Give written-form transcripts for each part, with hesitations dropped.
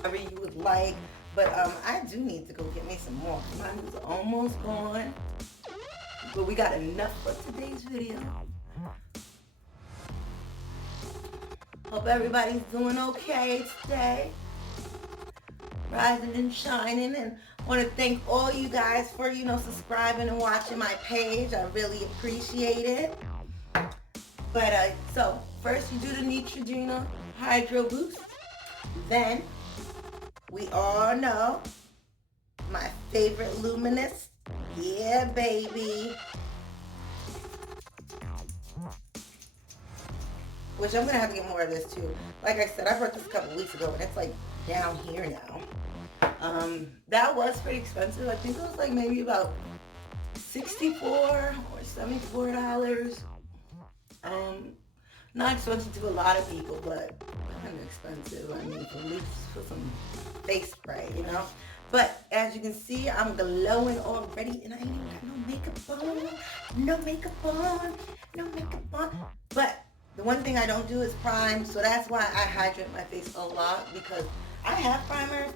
whatever you would like. But I do need to go get me some more. Mine is almost gone. But we got enough for today's video. Hope everybody's doing okay today. Rising and shining, and want to thank all you guys for, subscribing and watching my page. I really appreciate it. But so first you do the Neutrogena Hydro Boost. Then we all know my favorite Luminous. Yeah, baby. Which I'm gonna have to get more of this too. Like I said, I bought this a couple weeks ago, and it's like down here now. That was pretty expensive. I think it was like maybe about $64 or $74. Not expensive to a lot of people, but kind of expensive. I mean, at least for some face spray. But as you can see, I'm glowing already, and I ain't even got no makeup on. No makeup on. No makeup on. But the one thing I don't do is prime, so that's why I hydrate my face a lot, because I have primers.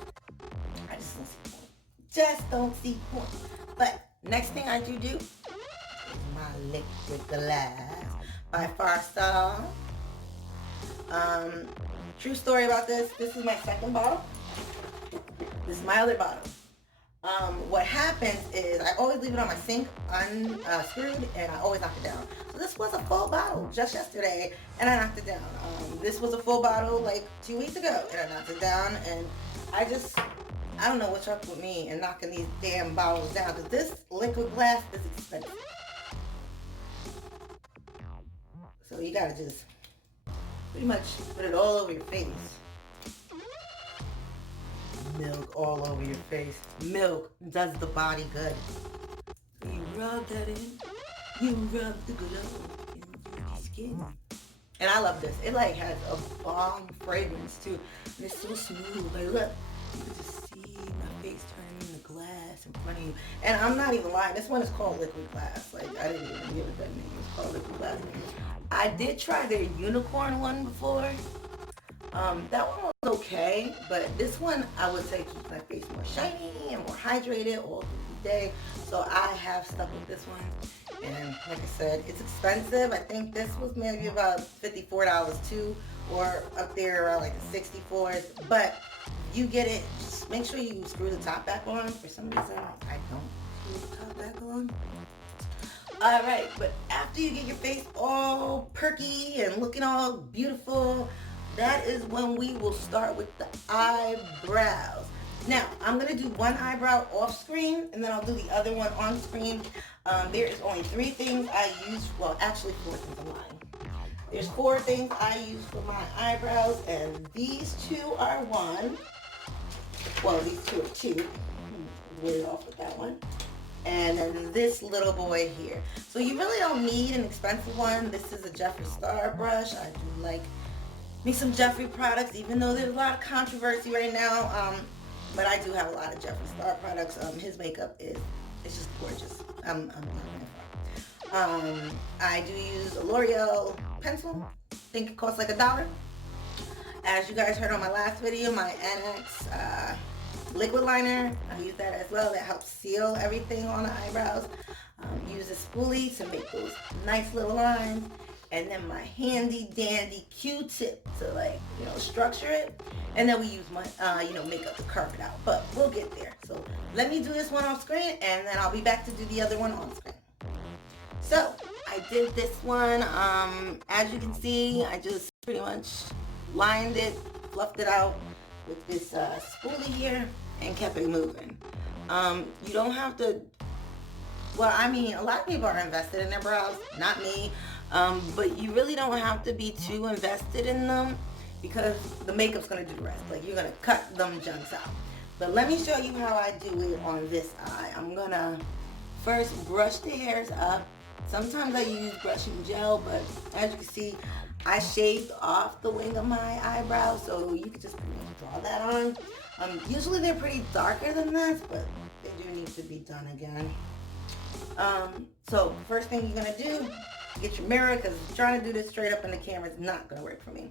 I just don't see point. Just don't see point. But next thing I do is my liquid glass by Farsal. True story about this. This is my second bottle. This is my other bottle. What happens is I always leave it on my sink unscrewed, and I always knock it down. So this was a full bottle just yesterday, and I knocked it down. This was a full bottle like 2 weeks ago, and I knocked it down, and I don't know what's up with me and knocking these damn bottles down, because this liquid glass is expensive. So you gotta just pretty much put it all over your face. Milk all over your face. Milk does the body good. So you rub that in. You rub the glow in your skin. And I love this. It like has a bomb fragrance too. And it's so smooth. Like look, you can just see my face turning into glass in front of you. And I'm not even lying. This one is called liquid glass. Like I didn't even give it that name. It's called liquid glass. I did try their unicorn one before. That one was okay, but this one I would say keeps my face more shiny and more hydrated all through the day. So I have stuck with this one, and like I said, it's expensive. I think this was maybe about $54 too, or up there around like the 64s. But you get it. Just make sure you screw the top back on. For some reason, I don't screw the top back on. Alright, but after you get your face all perky and looking all beautiful, that is when we will start with the eyebrows. Now, I'm going to do one eyebrow off screen, and then I'll do the other one on screen. There is only 3 things I use, well, actually 4 things, I'm lying. There's 4 things I use for my eyebrows, and these 2 are 1. Well, these 2 are 2. Get it off with that one. And then this little boy here. So you really don't need an expensive one. This is a Jeffree Star brush. I do like me some Jeffree products, even though there's a lot of controversy right now. But I do have a lot of Jeffree Star products. His makeup it's just gorgeous. I'm not gonna front. I do use a L'Oreal pencil. I think it costs like $1. As you guys heard on my last video, my NX liquid liner, I use that as well. That helps seal everything on the eyebrows. Use a spoolie to make those nice little lines. And then my handy dandy Q-tip to structure it. And then we use my, makeup to carve it out. But we'll get there. So let me do this one off screen, and then I'll be back to do the other one on screen. So I did this one. As you can see, I just pretty much lined it, fluffed it out with this spoolie here, and kept it moving. You don't have to, well, I mean, a lot of people are invested in their brows, not me. But you really don't have to be too invested in them, because the makeup's going to do the rest. Like, you're going to cut them junks out. But let me show you how I do it on this eye. I'm going to first brush the hairs up. Sometimes I use brushing gel, but as you can see, I shaved off the wing of my eyebrow, so you can just draw that on. Usually they're pretty darker than this, but they do need to be done again. So first thing you're going to do, get your mirror, because trying to do this straight up in the camera is not going to work for me.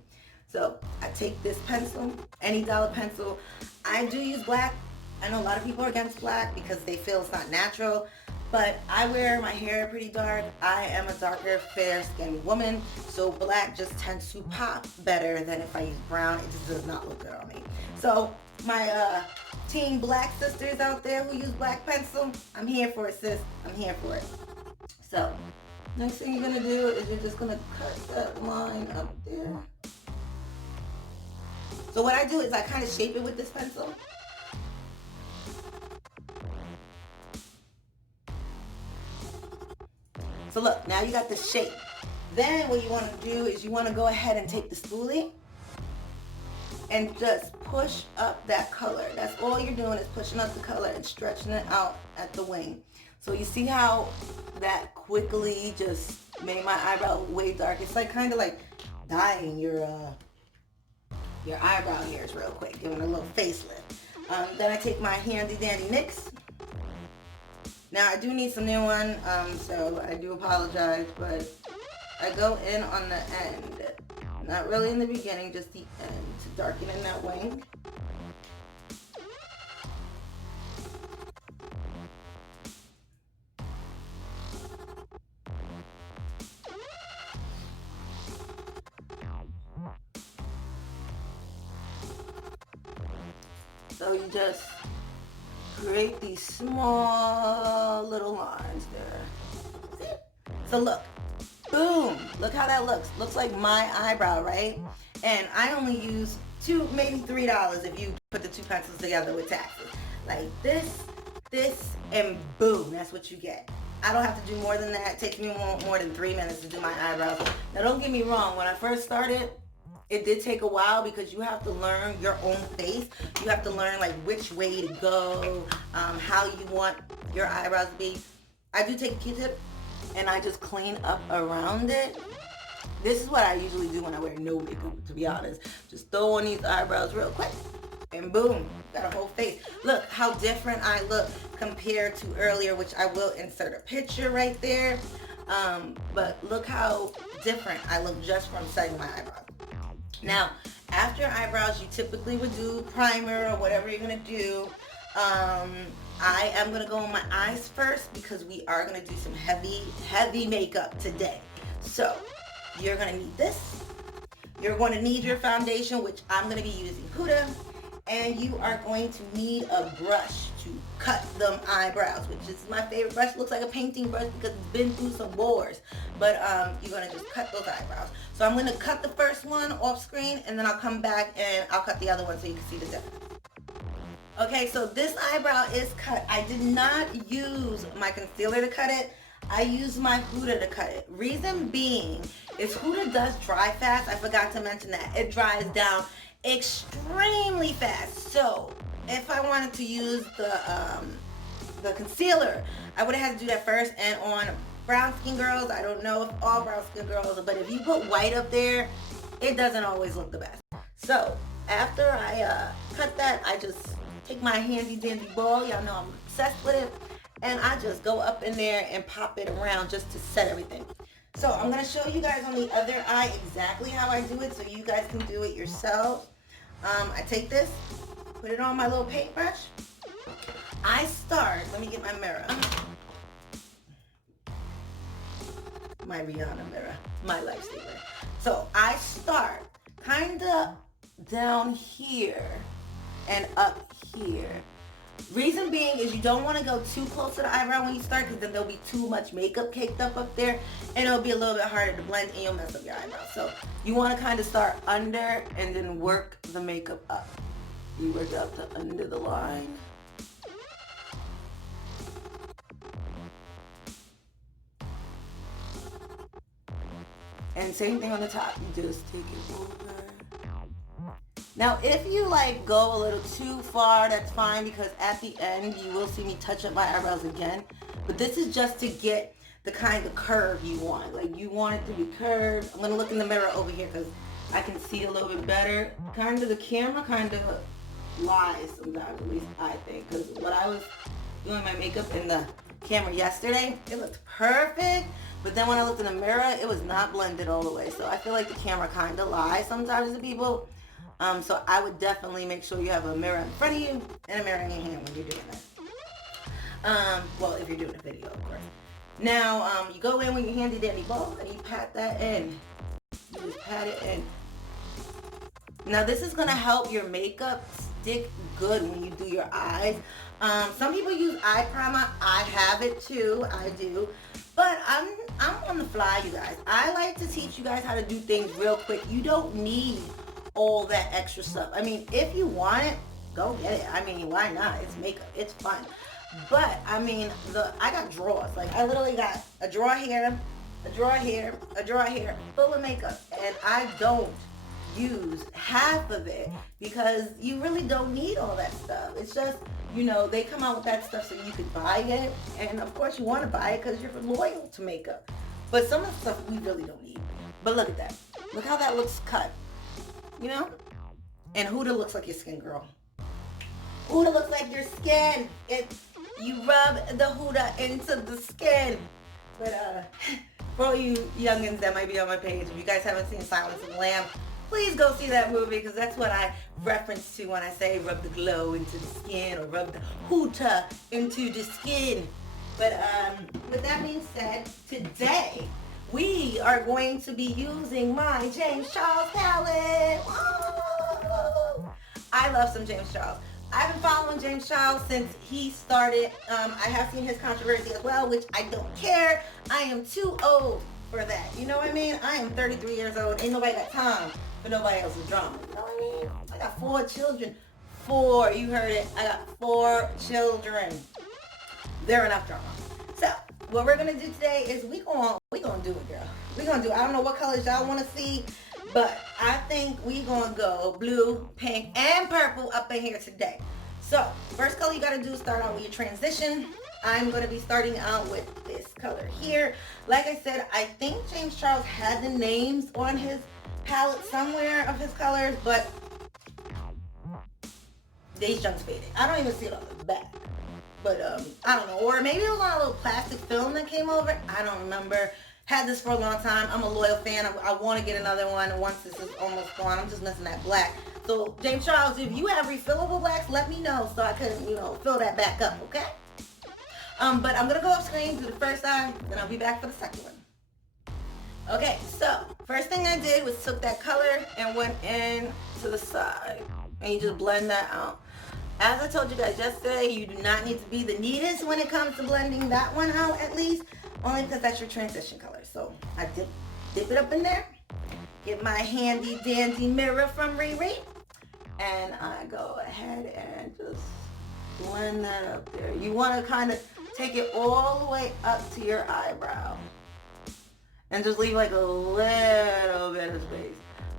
So I take this pencil, any dollar pencil. I do use black. I know a lot of people are against black because they feel it's not natural, but I wear my hair pretty dark. I am a darker, fair-skinned woman, so black just tends to pop better than if I use brown. It just does not look good on me. So my team black sisters out there who use black pencil, I'm here for it, sis. I'm here for it. So next thing you're gonna do is you're just gonna cut that line up there. So what I do is I kind of shape it with this pencil. So look, now you got the shape. Then what you want to do is you want to go ahead and take the spoolie and just push up that color. That's all you're doing is pushing up the color and stretching it out at the wing. So you see how that quickly just made my eyebrow way dark. It's like kind of like dyeing your eyebrow hairs real quick, giving it a little facelift. Then I take my handy dandy NYX. Now I do need some new one, so I do apologize, but I go in on the end, not really in the beginning, just the end, to darken in that wing. So you just create these small little lines there. See? So look, boom, look how that looks. Looks like my eyebrow, right? And I only use $2, maybe $3 if you put the two pencils together with taxes. Like this, and boom, that's what you get. I don't have to do more than that. It takes me more than 3 minutes to do my eyebrows. Now don't get me wrong, when I first started, it did take a while because you have to learn your own face. You have to learn like which way to go, how you want your eyebrows to be. I do take a Q-tip and I just clean up around it. This is what I usually do when I wear no makeup, to be honest. Just throw on these eyebrows real quick and boom, got a whole face. Look how different I look compared to earlier, which I will insert a picture right there. But look how different I look just from setting my eyebrows. Now, after eyebrows, you typically would do primer or whatever you're going to do. I am going to go on my eyes first because we are going to do some heavy makeup today. So, you're going to need this. You're going to need your foundation, which I'm going to be using Huda. And you are going to need a brush to cut them eyebrows, which is my favorite brush. It looks like a painting brush because it's been through some wars. But you're going to just cut those eyebrows. So I'm going to cut the first one off screen, and then I'll come back and I'll cut the other one so you can see the difference. Okay, so this eyebrow is cut. I did not use my concealer to cut it. I used my Huda to cut it. Reason being is Huda does dry fast. I forgot to mention that. It dries down extremely fast. So if I wanted to use the concealer, I would have had to do that first. And on brown skin girls, I don't know if all brown skin girls, but if you put white up there, it doesn't always look the best. So after I cut that, I just take my handy dandy ball. Y'all know I'm obsessed with it. And I just go up in there and pop it around just to set everything. So I'm going to show you guys on the other eye exactly how I do it so you guys can do it yourselves. I take this, put it on my little paintbrush. I start, let me get my mirror. My Rihanna mirror, my lifesaver. So I start kind of down here and up here. Reason being is you don't want to go too close to the eyebrow when you start because then there'll be too much makeup caked up there and it'll be a little bit harder to blend and you'll mess up your eyebrows. So you want to kind of start under and then work the makeup up. You work up to under the line. And same thing on the top. You just take it over. Now, if you like go a little too far, that's fine because at the end you will see me touch up my eyebrows again. But this is just to get the kind of curve you want. Like you want it to be curved. I'm gonna look in the mirror over here because I can see a little bit better. Kind of the camera kind of lies sometimes, at least I think. Because when I was doing my makeup in the camera yesterday, it looked perfect. But then when I looked in the mirror, it was not blended all the way. So I feel like the camera kind of lies sometimes to people. So I would definitely make sure you have a mirror in front of you and a mirror in your hand when you're doing that. Well, if you're doing a video, of course. Now, you go in with your handy dandy ball and you pat that in. You just pat it in. Now, this is going to help your makeup stick good when you do your eyes. Some people use eye primer. I have it too. I do. But I'm on the fly, you guys. I like to teach you guys how to do things real quick. You don't need all that extra stuff. I mean, if you want it, go get it. I mean, why not? It's makeup. It's fun. But I mean, I got drawers. Like, I literally got a drawer here, a drawer here, a drawer here, full of makeup, and I don't use half of it because you really don't need all that stuff. It's just, you know, they come out with that stuff so you could buy it, and of course you want to buy it because you're loyal to makeup. But some of the stuff we really don't need. But look at that. Look how that looks cut. You know? And Huda looks like your skin, girl. Huda looks like your skin. You rub the Huda into the skin. But for all you youngins that might be on my page, if you guys haven't seen Silence of the Lamb, please go see that movie because that's what I reference to when I say rub the glow into the skin or rub the Huda into the skin. But with that being said, today we are going to be using my James Charles palette. Woo! I love some James Charles. I've been following James Charles since he started. I have seen his controversy as well, which I don't care. I am too old for that. You know what I mean? I am 33 years old. Ain't nobody got time for nobody else's drama. You know what I mean? I got 4 children. 4. You heard it. I got 4 children. They're enough drama. So what we're gonna do today is we gonna do it, girl. We gonna do it. I don't know what colors y'all want to see, but I think we gonna go blue, pink, and purple up in here today. So first color you gotta do is start out with your transition. I'm gonna be starting out with this color here. Like I said, I think James Charles had the names on his palette somewhere of his colors, but these junks faded. I don't even see it on the back. But I don't know, or maybe it was on a little plastic film that came over. I don't remember. Had this for a long time. I'm a loyal fan. I want to get another one. And once this is almost gone, I'm just missing that black. So James Charles, if you have refillable blacks, let me know so I can, you know, fill that back up. Okay. But I'm gonna go off screen, do the first eye, then I'll be back for the second one. Okay. So first thing I did was took that color and went in to the side, and you just blend that out. As I told you guys yesterday, you do not need to be the neatest when it comes to blending that one out, at least, only because that's your transition color. So I dip it up in there, get my handy dandy mirror from Riri, and I go ahead and just blend that up there. You want to kind of take it all the way up to your eyebrow and just leave like a little bit of space.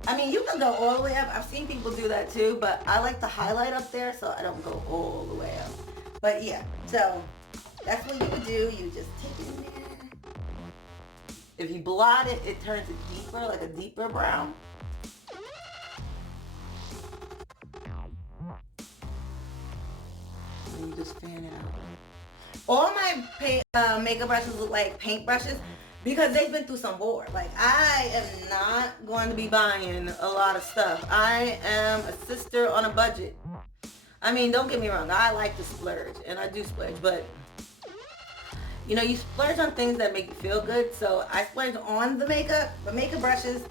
I mean, you can go all the way up. I've seen people do that too, but I like to highlight up there so I don't go all the way up. But yeah, so that's what you would do. You just take it in there. If you blot it, it turns it deeper, like a deeper brown. And you just fan it out. All my makeup brushes look like paint brushes, because they've been through some war. Like, I am not going to be buying a lot of stuff. I am a sister on a budget. I mean, don't get me wrong. I like to splurge, and I do splurge. But, you know, you splurge on things that make you feel good. So I splurge on the makeup. But makeup brushes,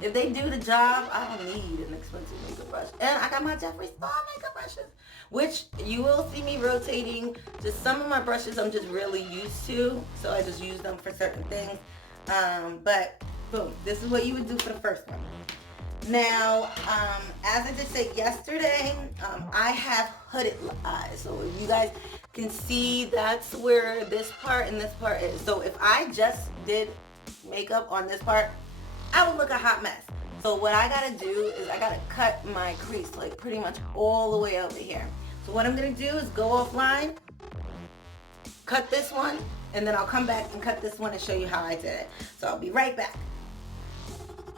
if they do the job, I don't need an expensive makeup brush. And I got my Jeffree Star makeup brushes, which you will see me rotating. Just some of my brushes I'm just really used to, so I just use them for certain things. But boom, this is what you would do for the first one. Now, as I did say yesterday, I have hooded eyes. So if you guys can see, that's where this part and this part is. So if I just did makeup on this part, I would look a hot mess. So what I gotta do is I gotta cut my crease like pretty much all the way over here. So what I'm gonna do is go offline, cut this one, and then I'll come back and cut this one and show you how I did it. So I'll be right back.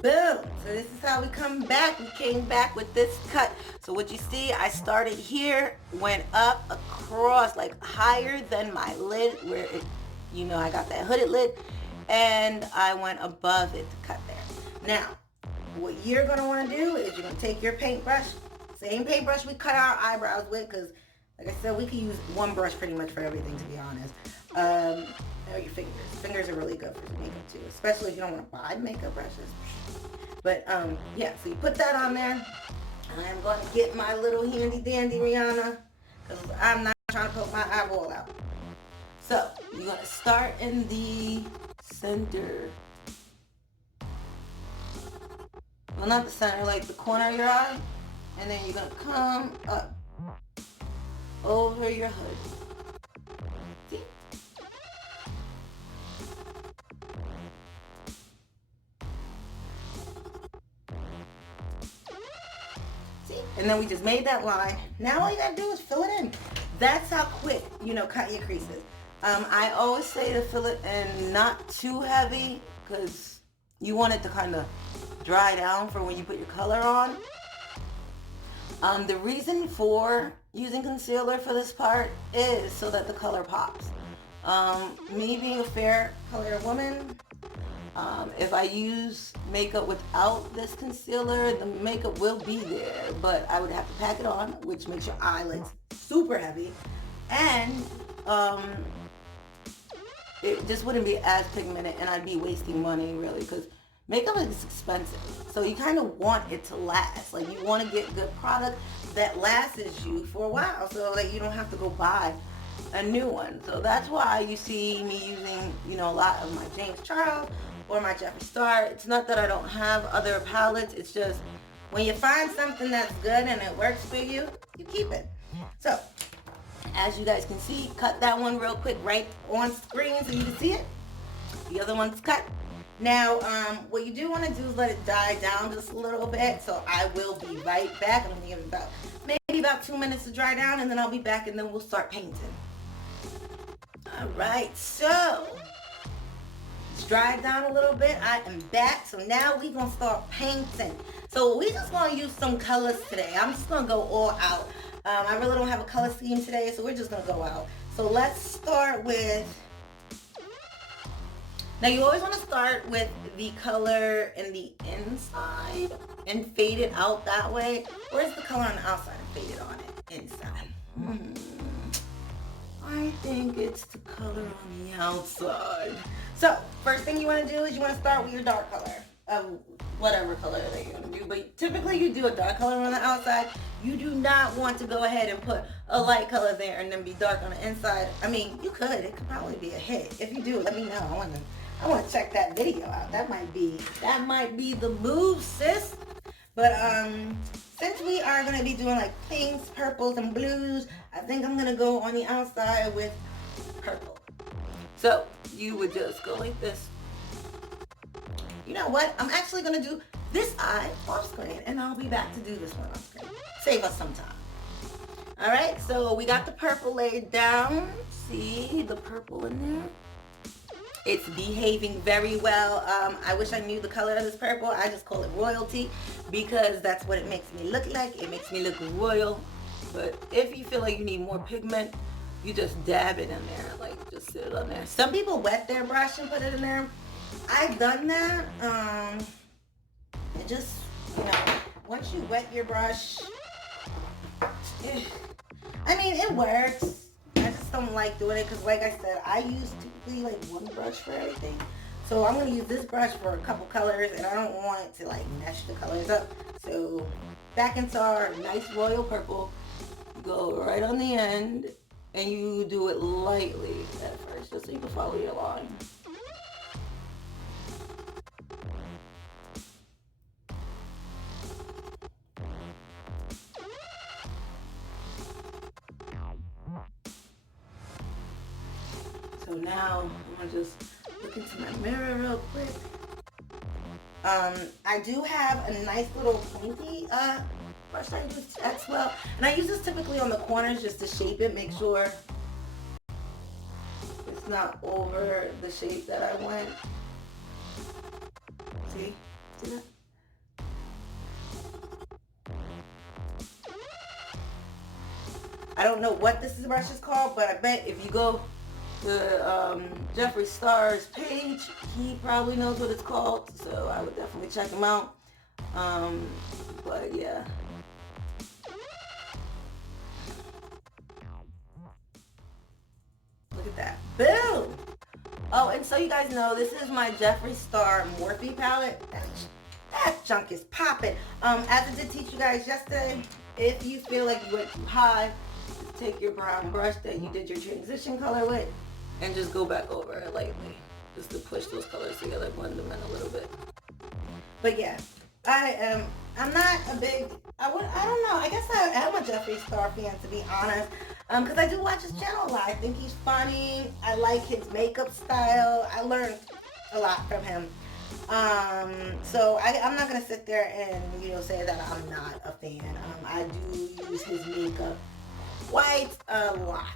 Boom. So this is how we come back. We came back with this cut. So what you see, I started here, went up across, like higher than my lid, where it, you know, I got that hooded lid. and I went above it to cut there. Now, what you're going to want to do is you're going to take your paintbrush, same paintbrush we cut our eyebrows with, because like I said, we can use one brush pretty much for everything, to be honest. Or your fingers. Fingers are really good for makeup too, especially if you don't want to buy makeup brushes. But yeah, so you put that on there. I'm going to get my little handy dandy Rihanna, because I'm not trying to poke my eyeball out. So you're going to start in the center. Well, not the center, like the corner of your eye. And then you're going to come up over your hood. See? See? And then we just made that line. Now all you got to do is fill it in. That's how quick, cut your creases. I always say to fill it in not too heavy, because you want it to kind of dry down for when you put your color on. The reason for using concealer for this part is so that the color pops. Me being a fair colored woman, if I use makeup without this concealer, the makeup will be there, but I would have to pack it on, which makes your eyelids super heavy, and it just wouldn't be as pigmented, and I'd be wasting money really, because makeup is expensive, so you kind of want it to last. Like, you want to get good product that lasts you for a while, so that you don't have to go buy a new one. So that's why you see me using, a lot of my James Charles or my Jeffree Star. It's not that I don't have other palettes. It's just when you find something that's good and it works for you, you keep it. So as you guys can see, cut that one real quick right on screen so you can see it. The other one's cut. Now, what you do want to do is let it die down just a little bit. So I will be right back. I'm going to give it maybe about 2 minutes to dry down, and then I'll be back, and then we'll start painting. All right, so it's dried down a little bit. I am back. So now we're going to start painting. So we just going to use some colors today. I'm just going to go all out. I really don't have a color scheme today, so we're just going to go out. So let's start with... Now, you always want to start with the color in the inside and fade it out that way. Or is the color on the outside and fade it on it inside? I think it's the color on the outside. So, first thing you want to do is you want to start with your dark color of whatever color that you're going to do. But typically you do a dark color on the outside. You do not want to go ahead and put a light color there and then be dark on the inside. I mean, you could. It could probably be a hit. If you do, let me know. I want to check that video out. That might be the move, sis. But since we are going to be doing like pinks, purples, and blues, I think I'm going to go on the outside with purple. So you would just go like this. You know what? I'm actually going to do this eye off screen, and I'll be back to do this one off screen. Save us some time. All right, so we got the purple laid down. See the purple in there? It's behaving very well. I wish I knew the color of this purple. I just call it royalty because that's what it makes me look like. It makes me look royal. But if you feel like you need more pigment, you just dab it in there. Like, just sit it on there. Some people wet their brush and put it in there. I've done that. It just, once you wet your brush, I mean, it works. I just don't like doing it because, like I said, I use typically like one brush for everything. So I'm going to use this brush for a couple colors, and I don't want it to like mesh the colors up. So back into our nice royal purple, go right on the end, and you do it lightly at first just so you can follow your line. So now I'm gonna just look into my mirror real quick. I do have a nice little pointy brush I use as well, and I use this typically on the corners just to shape it, make sure it's not over the shape that I want. See that? I don't know what this brush is called, but I bet if you go the Jeffree Star's page. He probably knows what it's called, so I would definitely check him out. But yeah. Look at that. Boom! Oh, and so you guys know, this is my Jeffree Star Morphe palette. That junk is popping. As I did teach you guys yesterday, if you feel like you went too high, just take your brown brush that you did your transition color with and just go back over it lightly. Just to push those colors together, blend them in a little bit. But yeah, I'm not a big, I don't know, I guess I am a Jeffree Star fan, to be honest. Because I do watch his channel a lot. I think he's funny. I like his makeup style. I learned a lot from him. So I'm not going to sit there and, say that I'm not a fan. I do use his makeup quite a lot.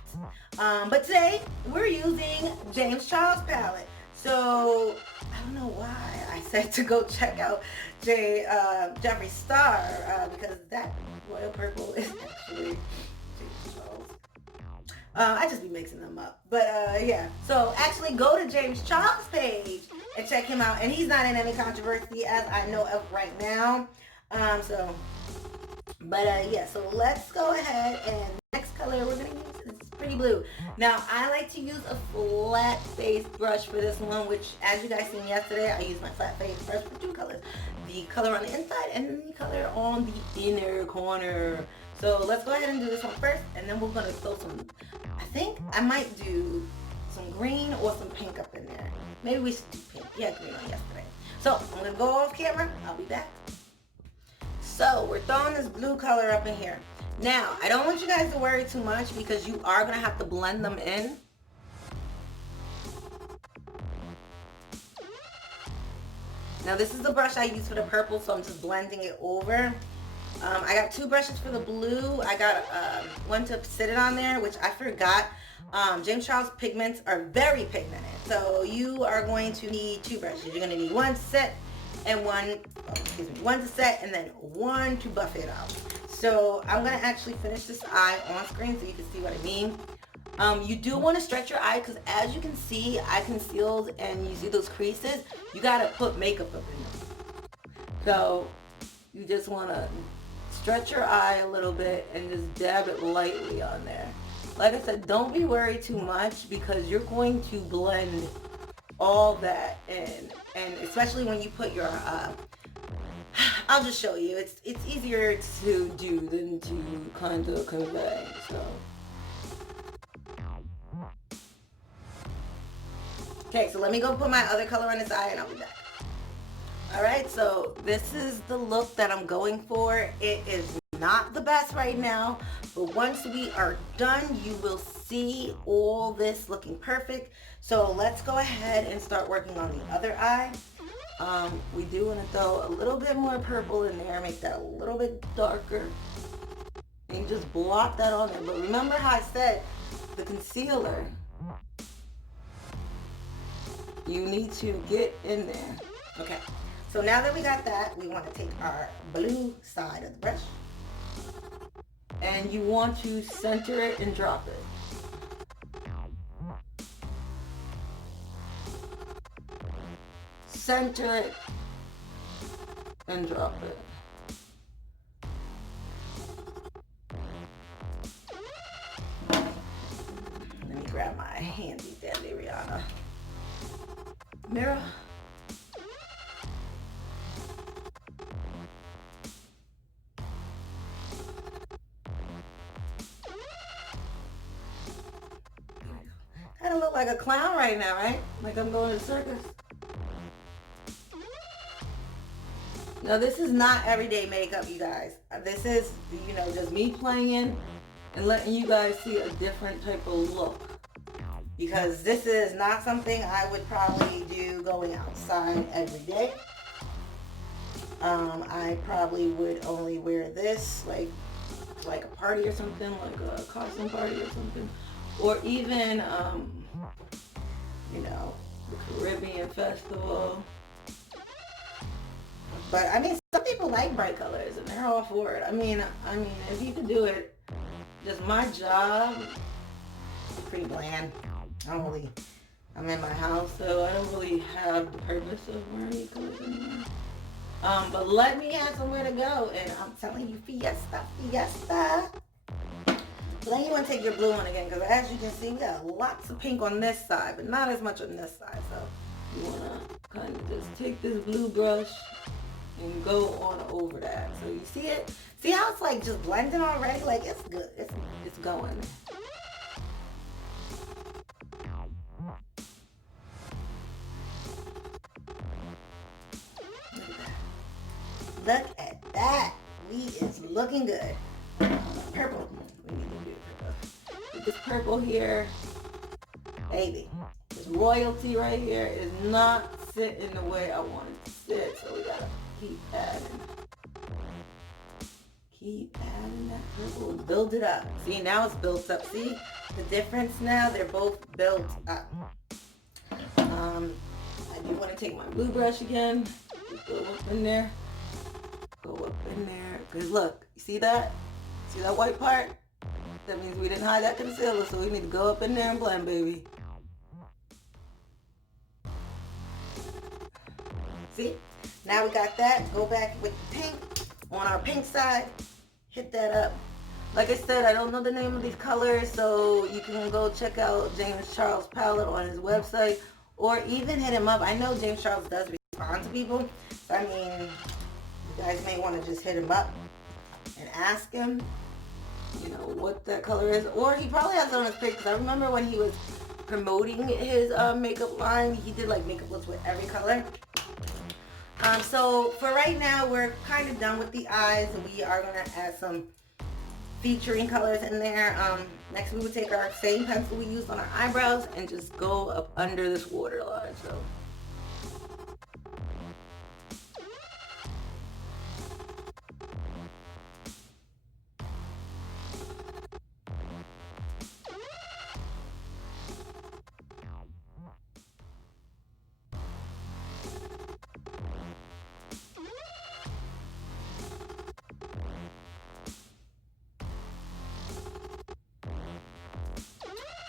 But today, we're using James Charles palette. So, I don't know why I said to go check out Jeffree Star, because that royal purple is actually James Charles. I just be mixing them up. But yeah, so actually go to James Charles' page and check him out. And he's not in any controversy as I know of right now. Yeah, so let's go ahead and next color we're going to use is Pretty Blue. Now, I like to use a flat face brush for this one, which as you guys seen yesterday, I used my flat face brush for two colors. The color on the inside and the color on the inner corner. So let's go ahead and do this one first, and then we're going to throw some, I think I might do some green or some pink up in there. Maybe we should do pink. Yeah, green on yesterday. So I'm going to go off camera. I'll be back. So we're throwing this blue color up in here. Now, I don't want you guys to worry too much because you are going to have to blend them in. Now, this is the brush I use for the purple, so I'm just blending it over. I got two brushes for the blue. I got one to sit it on there, which I forgot. James Charles pigments are very pigmented. So you are going to need two brushes. You're going to need one to set and one to set and then one to buff it out. So I'm going to actually finish this eye on screen so you can see what I mean. You do want to stretch your eye because as you can see, I concealed and you see those creases. You got to put makeup up in them. So you just want to stretch your eye a little bit and just dab it lightly on there. Like I said, don't be worried too much because you're going to blend all that in. And especially when you put your, I'll just show you. It's easier to do than to kind of convey. So. Okay, so let me go put my other color on this eye and I'll be back. Alright, so this is the look that I'm going for. It is not the best right now, but once we are done, you will see all this looking perfect. So let's go ahead and start working on the other eye. We do want to throw a little bit more purple in there, make that a little bit darker. And you just blot that on there. But remember how I said the concealer, you need to get in there. Okay. So now that we got that, we want to take our blue side of the brush and you want to center it and drop it. Center it and drop it. Let me grab my handy dandy Rihanna mirror. I don't look like a clown right now, right? Like I'm going to the circus. No, this is not everyday makeup, you guys. This is, just me playing and letting you guys see a different type of look. Because this is not something I would probably do going outside every day. I probably would only wear this like a party or something, like a costume party or something. Or even, the Caribbean festival. But I mean, some people like bright colors and they're all for it. I mean, if you can do it, just my job is pretty bland. I'm in my house, so I don't really have the purpose of wearing any colors anymore. But let me have somewhere to go, and I'm telling you, fiesta, fiesta. Then you want to take your blue on again, because as you can see, we got lots of pink on this side, but not as much on this side. So you want to kind of just take this blue brush and go on over that. So you see it? See how it's like just blending already? Like it's good. It's going. Look at that. We is looking good. Purple. We need to do purple. With this purple here, baby. This royalty right here is not sitting the way I want it to sit. So we gotta keep adding. Keep adding that purple and build it up. See, now it's built up. See the difference now? They're both built up. I do want to take my blue brush again. Just go up in there. Go up in there. Because look, you see that? See that white part? That means we didn't hide that concealer, so we need to go up in there and blend, baby. See? Now we got that. Go back with the pink on our pink side. Hit that up. Like I said, I don't know the name of these colors, so you can go check out James Charles' palette on his website, or even hit him up. I know James Charles does respond to people. So, I mean, you guys may want to just hit him up and ask him, you know, what that color is. Or he probably has it on his page, because I remember when he was promoting his makeup line, he did like makeup looks with every color. So for right now, we're kind of done with the eyes. We are going to add some featuring colors in there. Next we would take our same pencil we used on our eyebrows and just go up under this waterline. So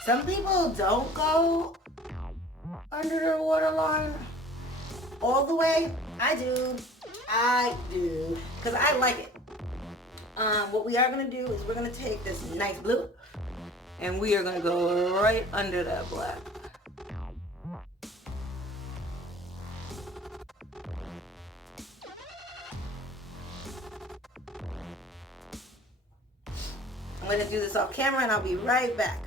some people don't go under their waterline all the way. I do, because I like it. What we are going to do is we're going to take this nice blue and we are going to go right under that black. I'm going to do this off camera and I'll be right back.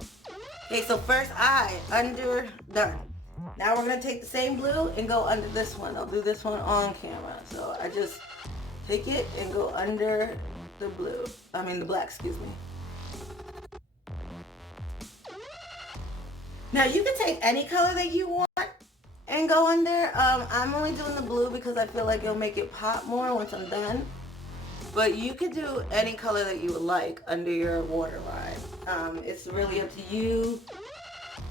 Okay, so first eye, under, done. Now we're going to take the same blue and go under this one. I'll do this one on camera. So I just take it and go under the blue. I mean the black, excuse me. Now you can take any color that you want and go under. I'm only doing the blue because I feel like it'll make it pop more once I'm done. But you could do any color that you would like under your waterline. It's really up to you.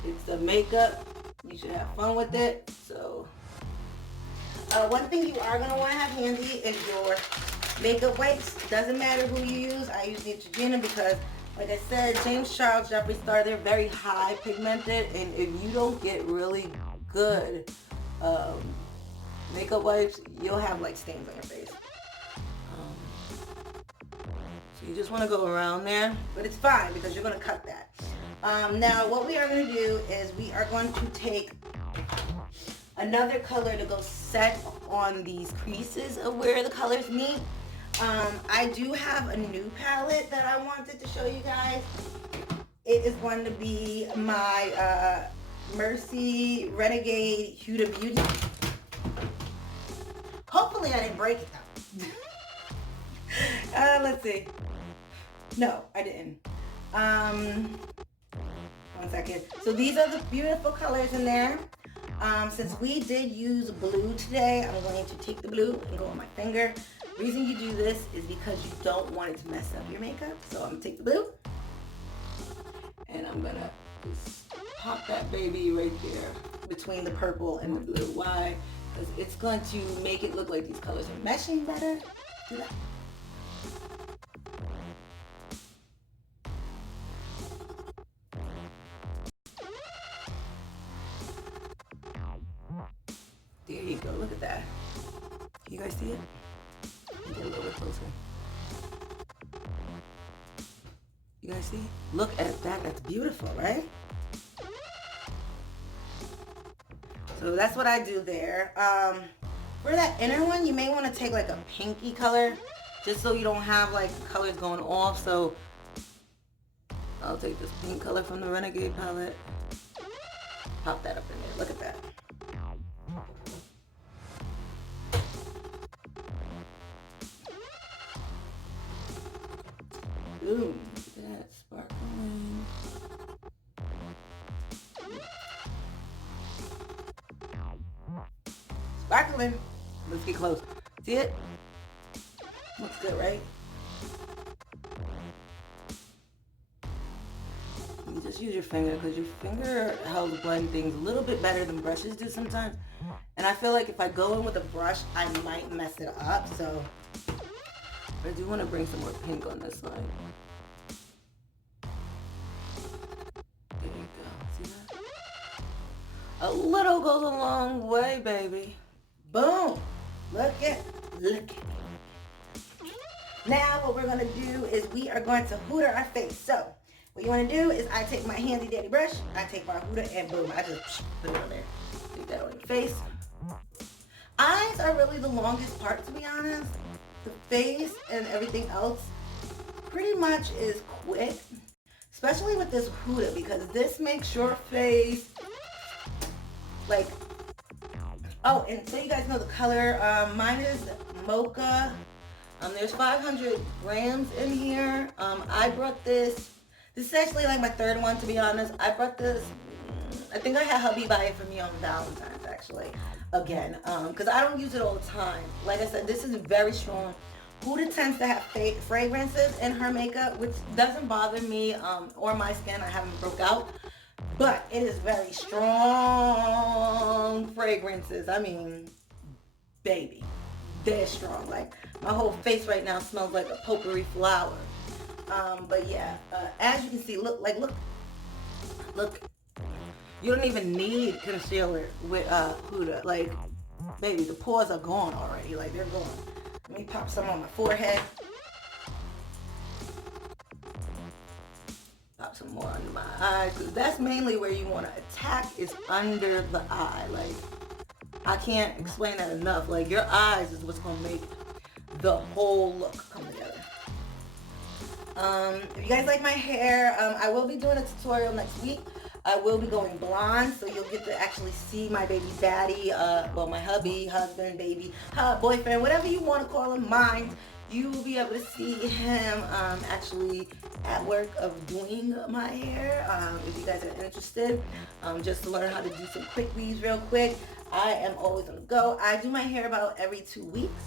It's the makeup. You should have fun with it. So, one thing you are going to want to have handy is your makeup wipes. Doesn't matter who you use. I use Neutrogena because, like I said, James Charles, Jeffree Star, they're very high pigmented. And if you don't get really good makeup wipes, you'll have like stains on your face. You just want to go around there, but it's fine because you're going to cut that. Now what we are going to do is we are going to take another color to go set on these creases of where the colors meet. I do have a new palette that I wanted to show you guys. It is going to be my Mercy Renegade Huda Beauty. Hopefully I didn't break it though. Let's see. No, I didn't. One second. So these are the beautiful colors in there. Since we did use blue today, I'm going to take the blue and go on my finger. The reason you do this is because you don't want it to mess up your makeup. So I'm going to take the blue and I'm going to just pop that baby right there between the purple and the blue. Why? Because it's going to make it look like these colors are meshing better. Do that. You guys see? Look at that. That's beautiful, right? So that's what I do there. For that inner one, you may want to take like a pinky color, just so you don't have like colors going off. So I'll take this pink color from the Renegade palette. Pop that up in there. Look at that. Ooh, look at that sparkling. Sparkling. Let's get close. See it? Looks good, right? You just use your finger because your finger helps blend things a little bit better than brushes do sometimes. And I feel like if I go in with a brush, I might mess it up. So I do want to bring some more pink on this side. There you go. See that? A little goes a long way, baby. Boom. Look at it. Now what we're going to do is we are going to Huda our face. So what you want to do is I take my handy dandy brush, I take my Huda, and boom, I just put it on there. Take that on your face. Eyes are really the longest part, to be honest. The face and everything else pretty much is quick, especially with this Huda, because this makes your face like, oh, and so you guys know the color, mine is mocha. There's 500 grams in here. I brought this is actually like my third one, to be honest. I brought this, I think I had hubby buy it for me on Valentine's, actually, again, because I don't use it all the time. Like I said, this is very strong. Huda tends to have fragrances in her makeup, which doesn't bother me or my skin. I haven't broke out. But it is very strong fragrances. I mean, baby, they're strong. Like, my whole face right now smells like a potpourri flower. But yeah, as you can see, look. You don't even need concealer with Huda. Like, baby, the pores are gone already. Like, they're gone. Let me pop some on my forehead. Pop some more under my eyes, because that's mainly where you want to attack, is under the eye. Like, I can't explain that enough. Like, your eyes is what's going to make the whole look come together. If you guys like my hair, I will be doing a tutorial next week. I will be going blonde, so you'll get to actually see my baby daddy, well, my hubby, husband, baby, boyfriend, whatever you want to call him, mine. You will be able to see him actually at work of doing my hair. If you guys are interested, just to learn how to do some quick weaves real quick. I am always on the go. I do my hair about every 2 weeks.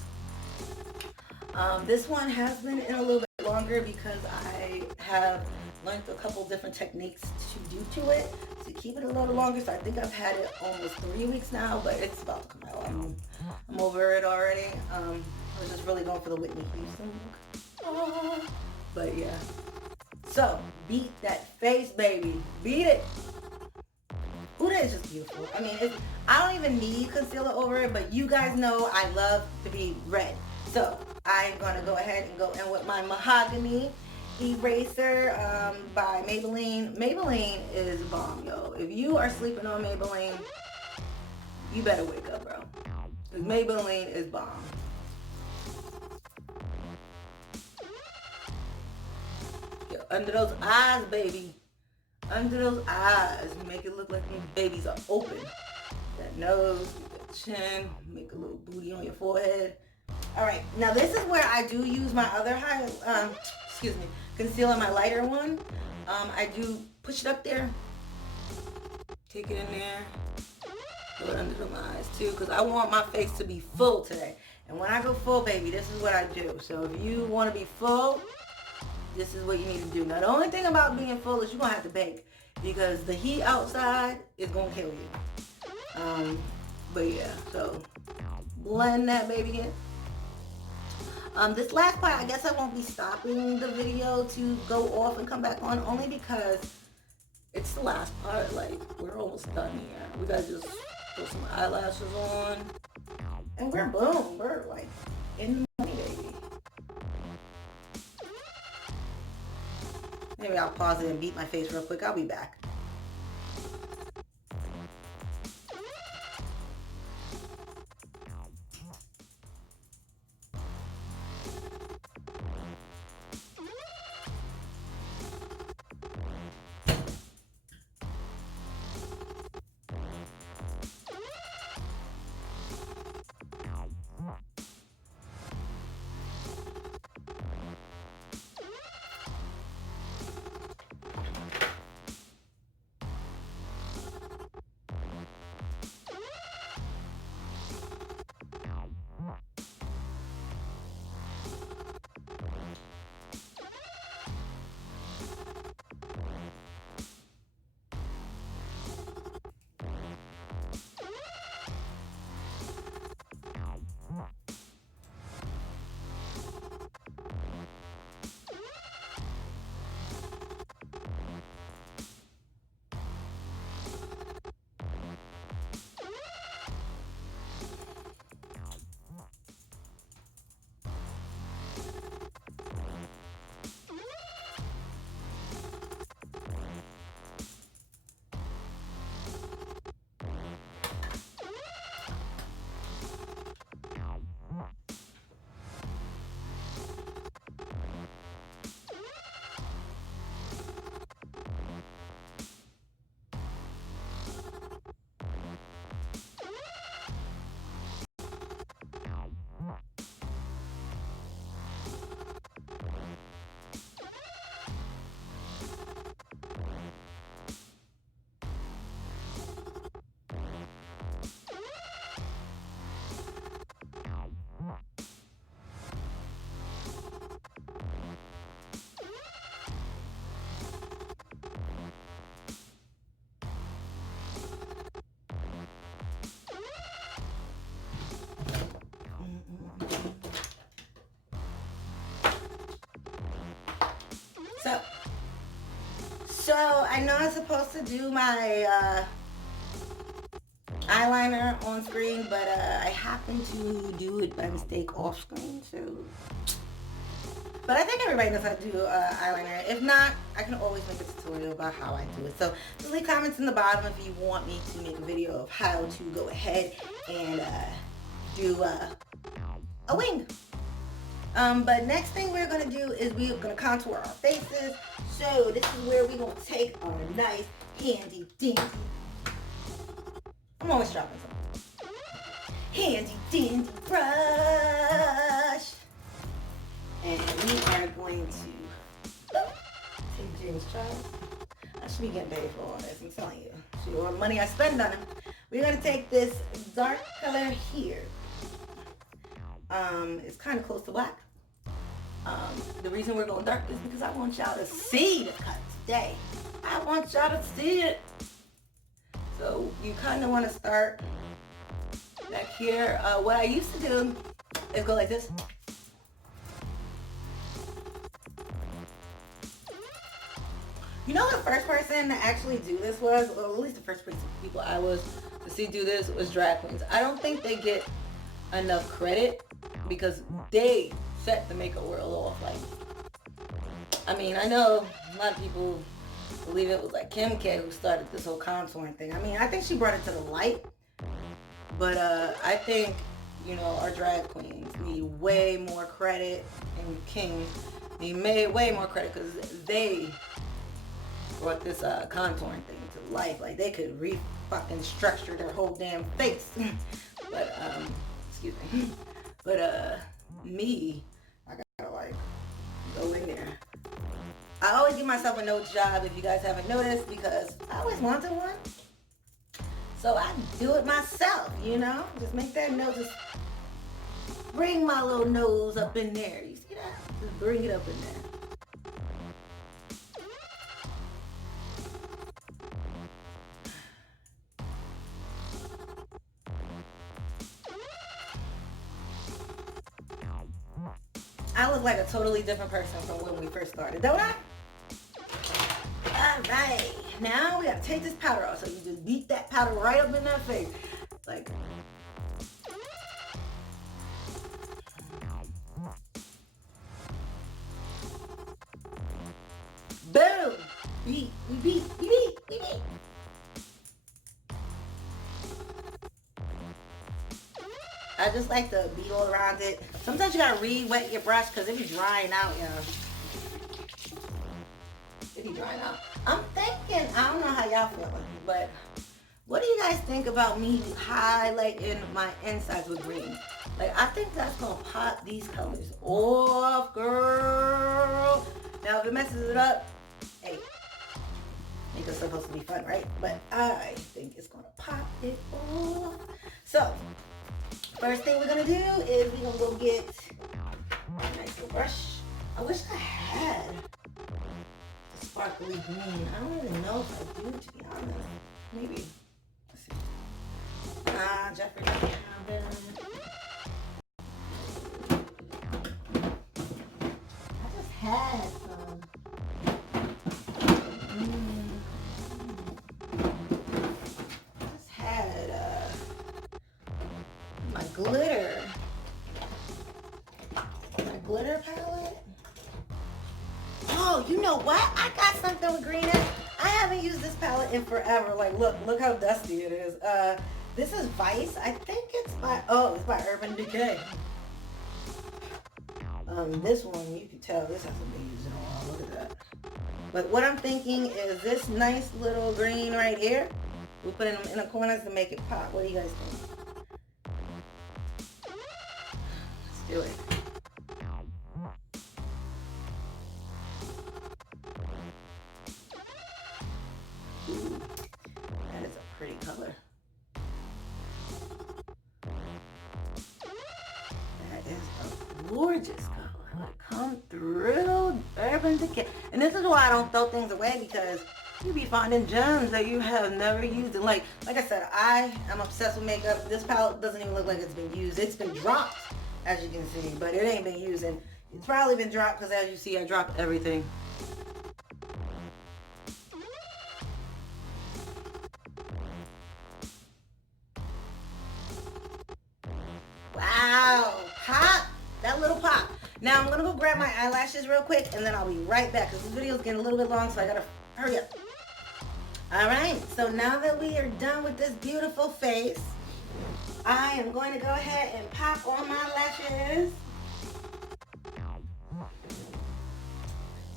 This one has been in a little bit longer because I have learned a couple different techniques to do to it to keep it a little longer. So I think I've had it almost 3 weeks now, but it's about to come out. I'm over it already. I was just really going for the Whitney Houston look. But yeah. So beat that face, baby. Beat it. Huda is just beautiful. I mean, I don't even need concealer over it, but you guys know I love to be red. So I'm going to go ahead and go in with my Mahogany Eraser by Maybelline. Maybelline is bomb, yo. If you are sleeping on Maybelline, you better wake up, bro. Because Maybelline is bomb. Yo, under those eyes, baby. Under those eyes. Make it look like these babies are open. That nose, that chin. Make a little booty on your forehead. Alright, now this is where I do use my other concealer, my lighter one. I do push it up there, take it in there, go under my eyes too, because I want my face to be full today. And when I go full, baby, this is what I do. So if you want to be full, this is what you need to do. Now the only thing about being full is you're going to have to bake, because the heat outside is going to kill you. But yeah, so blend that baby in. This last part, I guess I won't be stopping the video to go off and come back on, only because it's the last part. Like, we're almost done here. We gotta just put some eyelashes on, and we're boom. We're like in the money, baby. There Maybe I'll pause it and beat my face real quick. I'll be back. So I know I'm supposed to do my eyeliner on screen, but I happen to do it by mistake off screen. So, but I think everybody knows how to do eyeliner. If not, I can always make a tutorial about how I do it. So just leave comments in the bottom if you want me to make a video of how to go ahead and do a wing. But next thing we're gonna do is we're gonna contour our faces. So this is where we're gonna take our nice handy dandy. I'm always dropping something. Handy dandy brush. And we are going to take James Charles. I should be getting paid for all this, I'm telling you. See all the money I spend on him. We're gonna take this dark color here. It's kind of close to black. The reason we're going dark is because I want y'all to see the cut today. I want y'all to see it. So you kind of want to start back here. What I used to do is go like this. You know, the first person to actually do this was, well, at least the first people I was to see do this was drag queens. I don't think they get enough credit because they set the makeup world off. Like, I mean, I know a lot of people believe it was like Kim K who started this whole contouring thing. I mean, I think she brought it to the light, but I think, you know, our drag queens need way more credit, and kings need way more credit because they brought this contouring thing to life. Like, they could fucking structure their whole damn face. But excuse me. But me, I gotta like go in there. I always give myself a nose job, if you guys haven't noticed, because I always wanted one. So I do it myself, you know? Just make that nose, just bring my little nose up in there. You see that? Just bring it up in there. I look like a totally different person from when we first started, don't I? Alright, now we gotta take this powder off. So you just beat that powder right up in that face. Like, boom! just like to beat all around it. Sometimes you gotta re-wet your brush because it be drying out, you know. It be drying out. I'm thinking, I don't know how y'all feeling, but what do you guys think about me highlighting my insides with green? Like, I think that's gonna pop these colors off, girl. Now, if it messes it up, hey, it's supposed to be fun, right? But I think it's gonna pop it off. So, first thing we're gonna do is we're gonna go get a nice little brush. I wish I had a sparkly green. I don't even know if I do, to be honest. Maybe. Let's see. Jeffrey doesn't have it. I just had some. I just had my glitter palette. Oh, you know what? I got something with green in it. I haven't used this palette in forever. Like, look how dusty it is. This is Vice. I think it's by Urban Decay. This one, you can tell this hasn't been used in a while. Look at that. But what I'm thinking is this nice little green right here. We put it in the corners to make it pop. What do you guys think? Let's do it. Ooh, that is a pretty color. That is a gorgeous color. Come through Urban Decay. And this is why I don't throw things away, because you be finding gems that you have never used. And like I said, I am obsessed with makeup. This palette doesn't even look like it's been used. It's been dropped, as you can see, but it ain't been used. And it's probably been dropped because, as you see, I dropped everything. Wow, pop, that little pop. Now I'm gonna go grab my eyelashes real quick, and then I'll be right back because this video is getting a little bit long, so I gotta hurry up. All right, so now that we are done with this beautiful face, I am going to go ahead and pop on my lashes.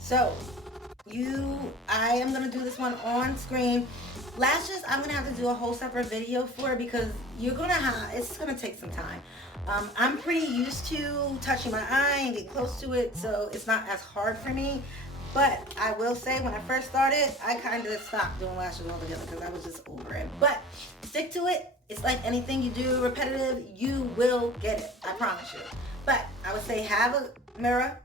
So I am gonna do this one on screen. Lashes, I'm gonna have to do a whole separate video for, because it's gonna take some time. I'm pretty used to touching my eye and get close to it, so it's not as hard for me. But I will say, when I first started, I kind of stopped doing lashes altogether because I was just over it. But stick to it. It's like anything you do repetitive, you will get it. I promise you. But I would say have a mirror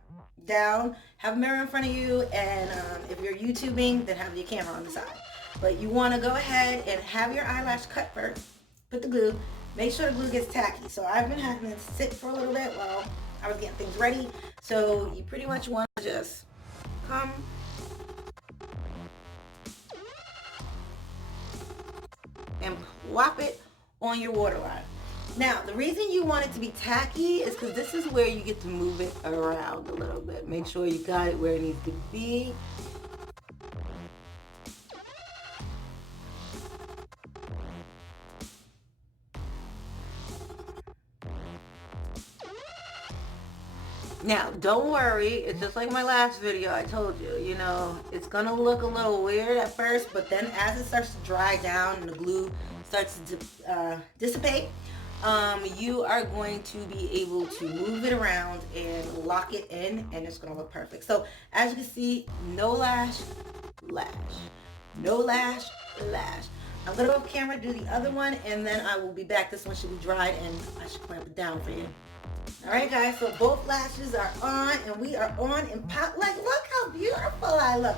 down, have a mirror in front of you, and if you're YouTubing, then have your camera on the side. But you want to go ahead and have your eyelash cut first. Put the glue. Make sure the glue gets tacky. So I've been having it sit for a little bit while I was getting things ready. So you pretty much want to just come and plop it on your waterline. Now, the reason you want it to be tacky is because this is where you get to move it around a little bit. Make sure you got it where it needs to be. Now, don't worry, it's just like my last video I told you, it's gonna look a little weird at first, but then as it starts to dry down and the glue starts to dissipate, you are going to be able to move it around and lock it in, and it's gonna look perfect. So, as you can see, no lash, lash. No lash, lash. I'm gonna go off camera, do the other one, and then I will be back. This one should be dried, and I should clamp it down for you. Alright guys, so both lashes are on, and we are on and pop. Like, look how beautiful I look.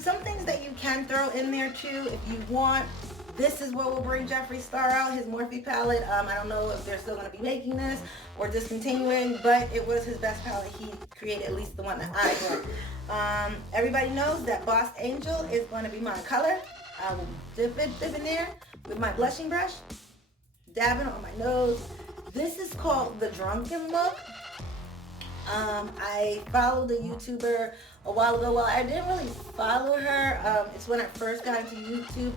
Some things that you can throw in there too if you want. This is what will bring Jeffree Star out, his Morphe palette. I don't know if they're still going to be making this or discontinuing, but it was his best palette. He created at least the one that I bought. Everybody knows that Boss Angel is going to be my color. I will dip in there with my blushing brush, dabbing on my nose. This is called the Drunken Look. I followed a YouTuber a while ago. Well, I didn't really follow her. It's when I first got into YouTube.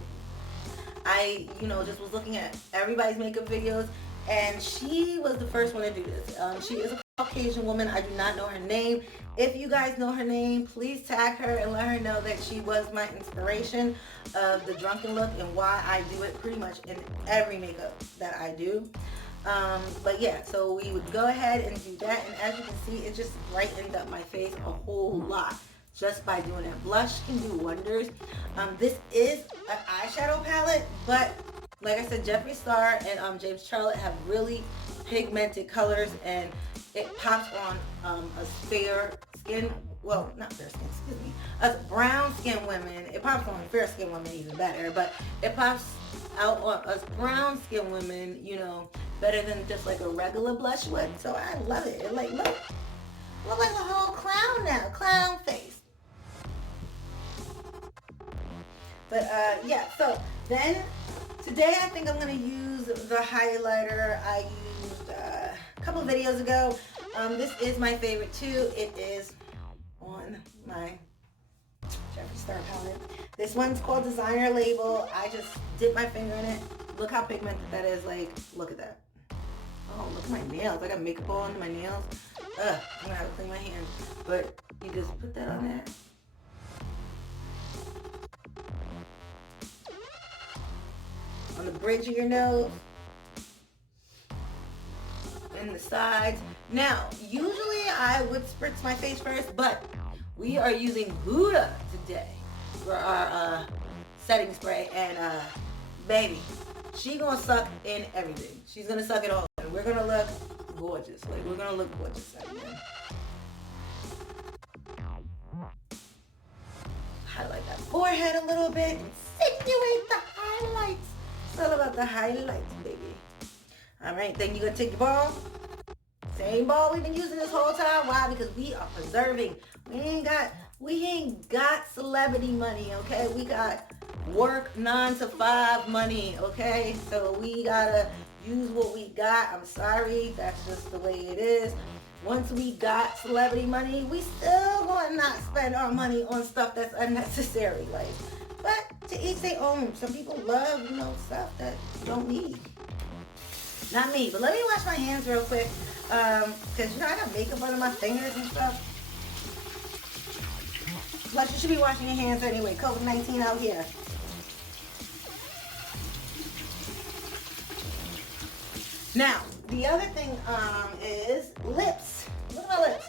I, just was looking at everybody's makeup videos, and she was the first one to do this. She is a Caucasian woman. I do not know her name. If you guys know her name, please tag her and let her know that she was my inspiration of the drunken look and why I do it pretty much in every makeup that I do. But yeah, so we would go ahead and do that, and as you can see, it just brightened up my face a whole lot just by doing it. Blush can do wonders. This is an eyeshadow palette, but like I said, Jeffree Star and James Charlotte have really pigmented colors, and it pops on us fair skin, well, not fair skin, excuse me, us brown skin women. It pops on fair skin women even better, but it pops out on us brown skin women, you know, better than just like a regular blush would. So I love it. It like, look like a whole clown now, clown face. But yeah, so then today I think I'm going to use the highlighter I used a couple videos ago. This is my favorite too. It is on my Jeffree Star palette. This one's called Designer Label. I just dip my finger in it. Look how pigmented that is. Like, look at that. Oh, look at my nails. I got makeup all under my nails. Ugh, I'm going to have to clean my hands. But you just put that on there. On the bridge of your nose, and the sides. Now, usually I would spritz my face first, but we are using Huda today for our setting spray, and baby, she gonna suck in everything. She's gonna suck it all, and we're gonna look gorgeous. Like, we're gonna look gorgeous at the end. Highlight that forehead a little bit, insinuate the highlights. It's all about the highlights, baby. All right, then you're gonna take your ball. Same ball we've been using this whole time. Why? Because we are preserving. We ain't got celebrity money, okay? We got work 9 to 5 money, okay? So we gotta use what we got. I'm sorry, that's just the way it is. Once we got celebrity money, we still gonna not spend our money on stuff that's unnecessary, like. But to each their own. Some people love, you know, stuff that you don't need. Not me, but let me wash my hands real quick. Because, you know, I got makeup under my fingers and stuff. Plus, you should be washing your hands anyway. COVID-19 out here. Now, the other thing is lips. Look at my lips.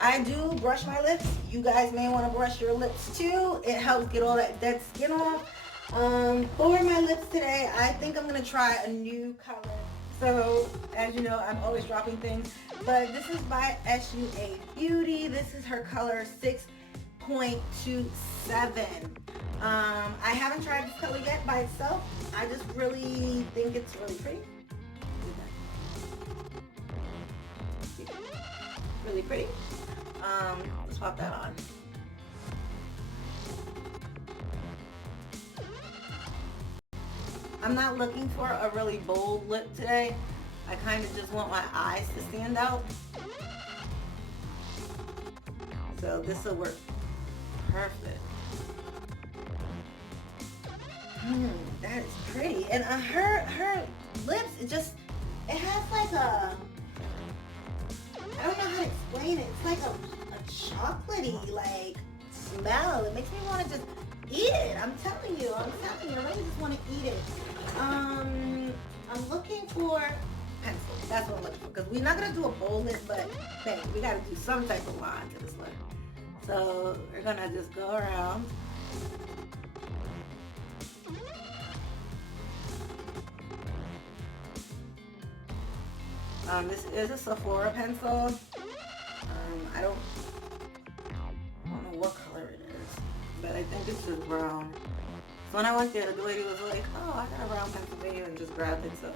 I do brush my lips. You guys may want to brush your lips too. It helps get all that dead skin off. For my lips today, I think I'm going to try a new color. So, as you know, I'm always dropping things. But this is by SUA Beauty. This is her color 6.27. I haven't tried this color yet by itself. I just really think it's really pretty. Really pretty. Let's pop that on. I'm not looking for a really bold lip today. I kind of just want my eyes to stand out. So this will work perfect. That is pretty. And her lips, it has like a, I don't know how to explain it. It's like a chocolatey like smell. It makes me want to just eat it. I'm telling you. I really just want to eat it. I'm looking for pencil. That's what I'm looking for. Because we're not going to do a bold lip, but hey, we got to do some type of line to this lip. So we're going to just go around. This is a Sephora pencil. I don't know what color it is, but I think it's just brown. So when I went there, the lady was like, oh, I got a brown pencil for you, and just grabbed it, so.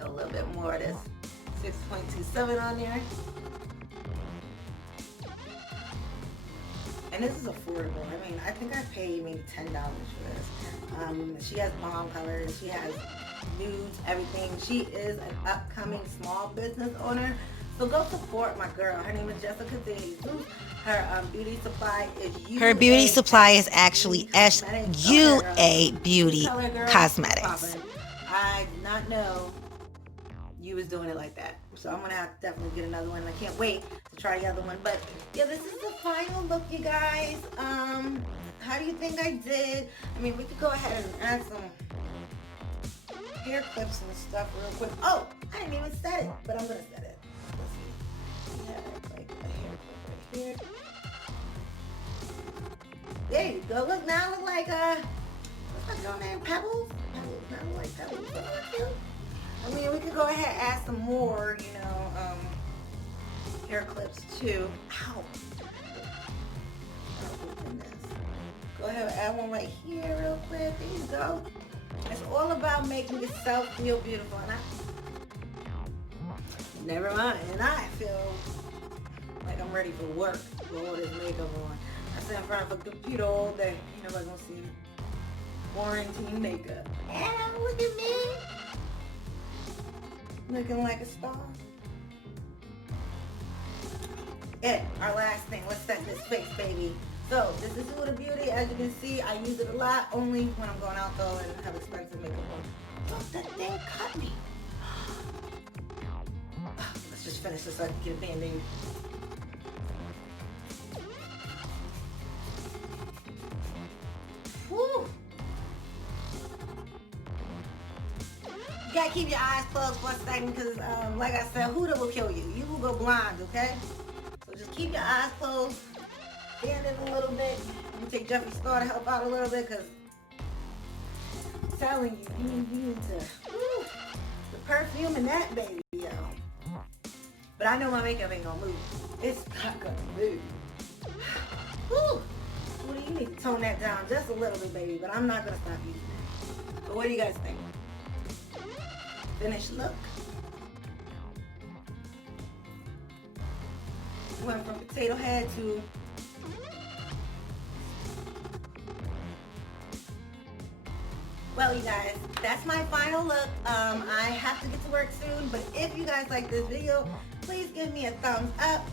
A little bit more of this 6.27 on there. And this is affordable. I mean, I think I paid maybe $10 for this. She has bomb colors. She has nudes, everything. She is an upcoming small business owner. So go support my girl. Her name is Jessica Days. Her beauty supply is UA. Her beauty supply is actually SUA Beauty Cosmetics. I did not know you was doing it like that. So I'm gonna have to definitely get another one. I can't wait to try the other one. But yeah, this is the final look, you guys. How do you think I did? I mean, we could go ahead and add some hair clips and stuff real quick. Oh, I didn't even set it, but I'm gonna set it. Let's see. We have like a hair clip right here. There you go. Look now, look like what's my girl name? Pebbles. Now look like Pebbles. I mean, we could go ahead and add some more, you know, hair clips too. Ow. Go ahead and add one right here real quick. There you go. It's all about making yourself feel beautiful. And never mind. And I feel like I'm ready for work with all this makeup on. I sit in front of a computer all day. You're never gonna see quarantine makeup. And look at me. Looking like a star. And our last thing, let's set this face, baby. So this is Huda Beauty. As you can see, I use it a lot, only when I'm going out though and have expensive makeup on. Look, that thing cut me. Let's just finish this so I can get a band-aid. Woo! You gotta keep your eyes closed for a second because, like I said, Huda will kill you. You will go blind, okay? So just keep your eyes closed. Bend it a little bit. You take Jeffree Star to help out a little bit because I'm telling you, you need to. Woo, the perfume in that baby, yo. But I know my makeup ain't gonna move. It's not gonna move. Woo! Huda, you need to tone that down just a little bit, baby. But I'm not gonna stop using it. But what do you guys think? Finished look. Went from potato head to well, you guys, that's my final look. I have to get to work soon, but if you guys like this video, please give me a thumbs up.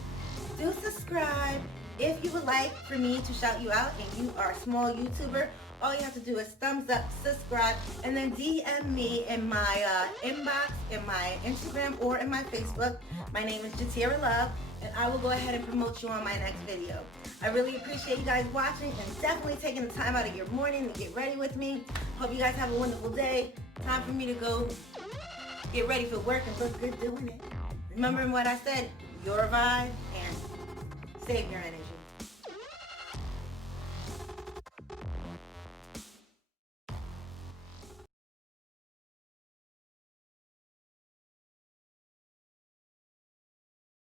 Do subscribe. If you would like for me to shout you out and you are a small YouTuber, all you have to do is thumbs up, subscribe, and then DM me in my inbox, in my Instagram, or in my Facebook. My name is JataraLove, and I will go ahead and promote you on my next video. I really appreciate you guys watching and definitely taking the time out of your morning to get ready with me. Hope you guys have a wonderful day. Time for me to go get ready for work and look good doing it. Remember what I said, your vibe and save your energy.